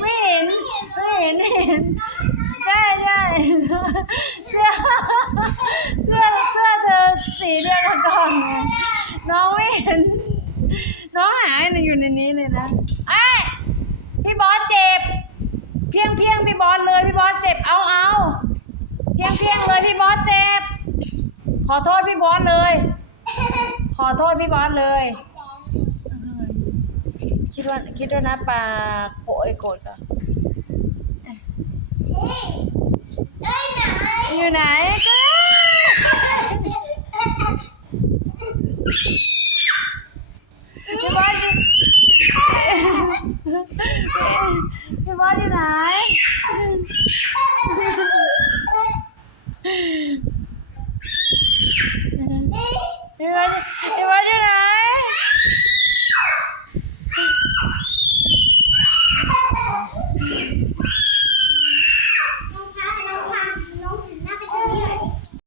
ไม่เห็นไม่เห็นไม่เห็นใช่ใช่เสื้อเสื้อเสื้อเธอสีเดียวกันก่อนไงน้องไม่เห็น น้องหายอยู่ในนี้เลยนะไอ้พี่บอสเจ็บ เพียงเพียงพี่บอสเลยพี่บอสเจ็บเอาเอาเพียงเพียงเลยพี่บอสเจ็บ ขอโทษพี่บอสเลย ขอโทษพี่บอสเลย คิดว่าคิดว่านะปลาโกรธโกรธเหรอเอ้ยไหนอยู่ไหนพี่บอสอยู่พี่บอสอยู่ไหนพี่บอส